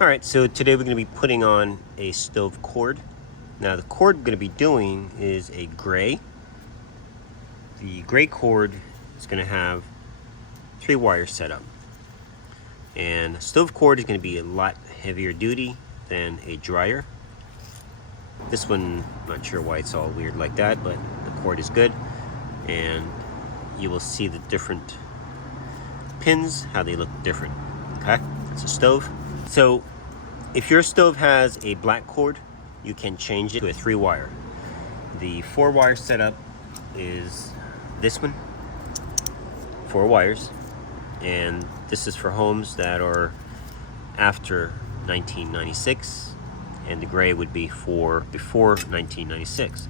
Alright, so today we're going to be putting on a stove cord. Now the cord we're going to be doing is a gray. The gray cord is going to have 3 wires set up. And a stove cord is going to be a lot heavier duty than a dryer. This one, I'm not sure why it's all weird like that, but the cord is good. And you will see the different pins, how they look different. Okay, it's a stove. So if your stove has a black cord, you can change it to a 3-wire. The 4-wire setup is this one, 4 wires, and this is for homes that are after 1996, and the gray would be for before 1996.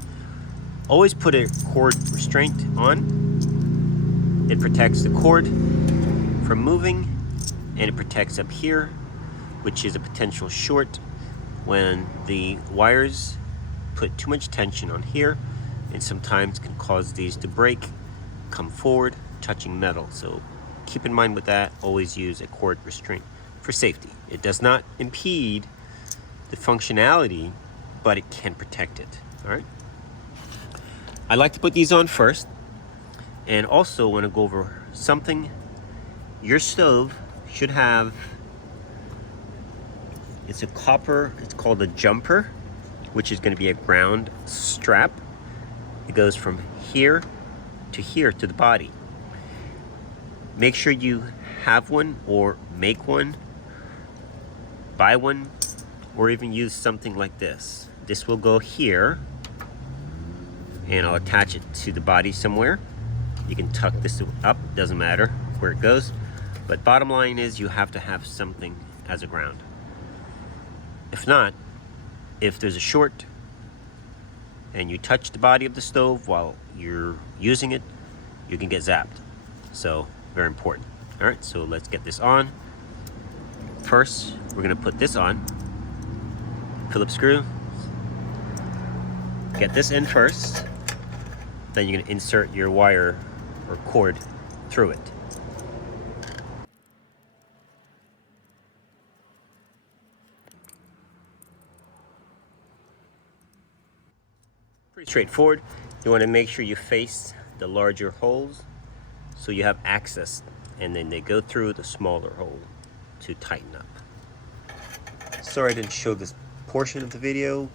Always put a cord restraint on. It protects the cord from moving, and it protects up here, which is a potential short when the wires put too much tension on here, and sometimes can cause these to break, come forward, touching metal. So keep in mind with that, always use a cord restraint for safety. It does not impede the functionality, but it can protect it. All right. I like to put these on first, and also want to go over something. Your stove should have, it's a copper, it's called a jumper, which is going to be a ground strap. It goes from here to the body. Make sure you have one, or make one, buy one, or even use something like this. This will go here, and I'll attach it to the body somewhere. You can tuck this up, doesn't matter where it goes. But bottom line is, you have to have something as a ground. If not, if there's a short and you touch the body of the stove while you're using it, you can get zapped. So very important. All right, so let's get this on. First, we're gonna put this on. Phillips screw. Get this in first. Then you're gonna insert your wire or cord through it. Pretty straightforward. You want to make sure you face the larger holes so you have access, and then they go through the smaller hole to tighten up. Sorry I didn't show this portion of the video.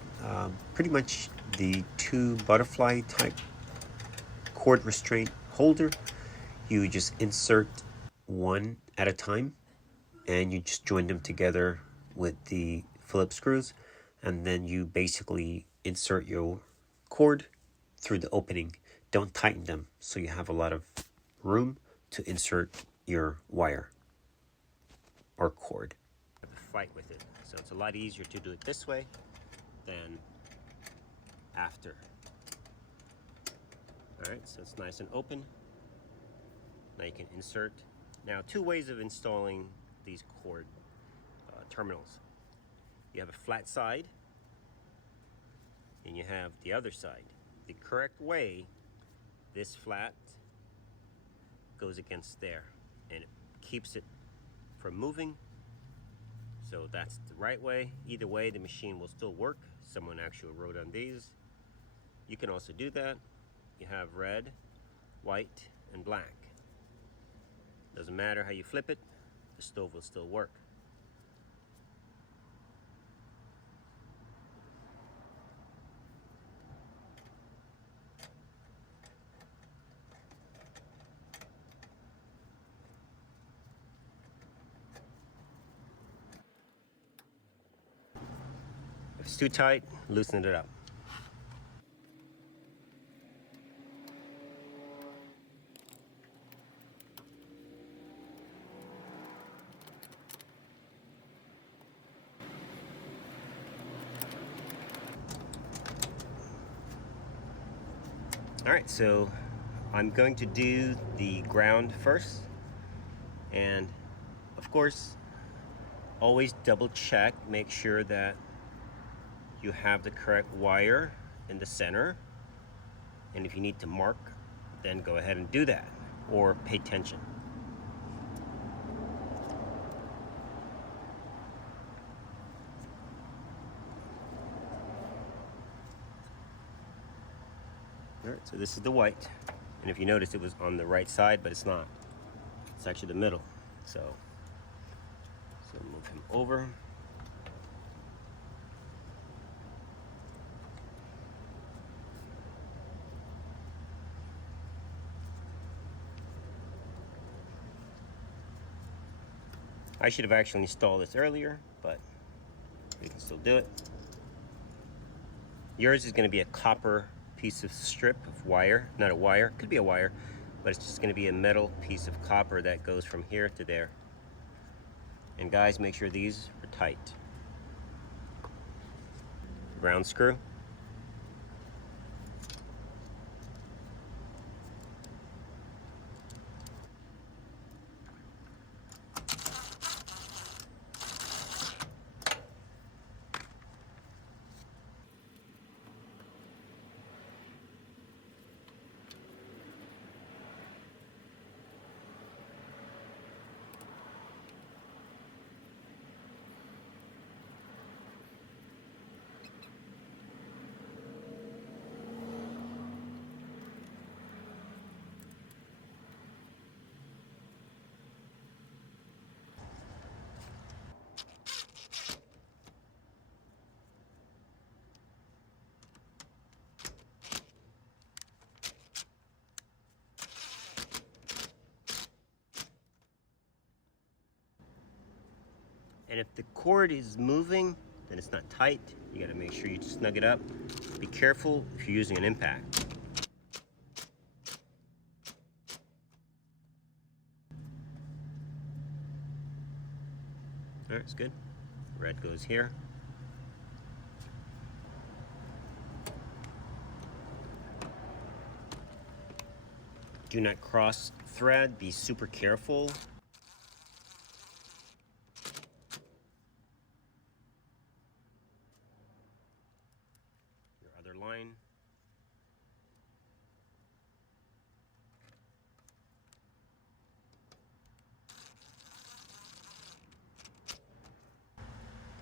Pretty much the 2 butterfly type cord restraint holder, you just insert one at a time, and you just join them together with the Phillips screws, and then you basically insert your cord through the opening. Don't tighten them, so you have a lot of room to insert your wire or cord. You have to fight with it, so it's a lot easier to do it this way than after. All right, so it's nice and open. Now you can insert. Now, 2 ways of installing these cord terminals. You have a flat side, and you have the other side. The correct way, this flat goes against there, and it keeps it from moving. So that's the right way. Either way, the machine will still work. Someone actually wrote on these. You can also do that. You have red, white, and black. Doesn't matter how you flip it, the stove will still work. If it's too tight, loosen it up. All right, so I'm going to do the ground first, and of course, always double check, make sure that you have the correct wire in the center, and if you need to mark, then go ahead and do that, or pay attention. All right, so this is the white. And if you notice, it was on the right side, but it's not. It's actually the middle. So move him over. I should have actually installed this earlier, but we can still do it. Yours is going to be a copper piece of strip of wire, not a wire, could be a wire, but it's just going to be a metal piece of copper that goes from here to there. And guys, make sure these are tight. Ground screw. And if the cord is moving, then it's not tight. You gotta make sure you snug it up. Be careful if you're using an impact. All right, it's good. Red goes here. Do not cross thread, be super careful. Your other line.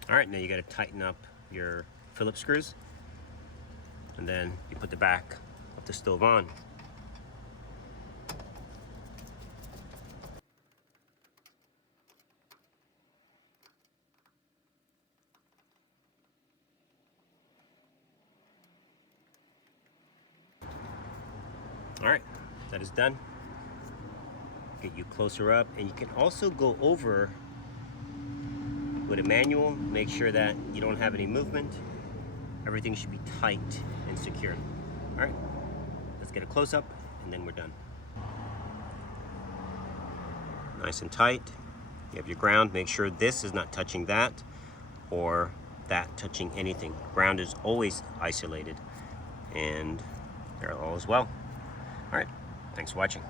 All right, now you got to tighten up your Phillips screws, and then you put the back of the stove on. All right, that is done. Get you closer up, and you can also go over with a manual. Make sure that you don't have any movement. Everything should be tight and secure. All right, let's get a close-up, and then we're done. Nice and tight. You have your ground. Make sure this is not touching that, or that touching anything. Ground is always isolated, and they're all as well. All right, thanks for watching.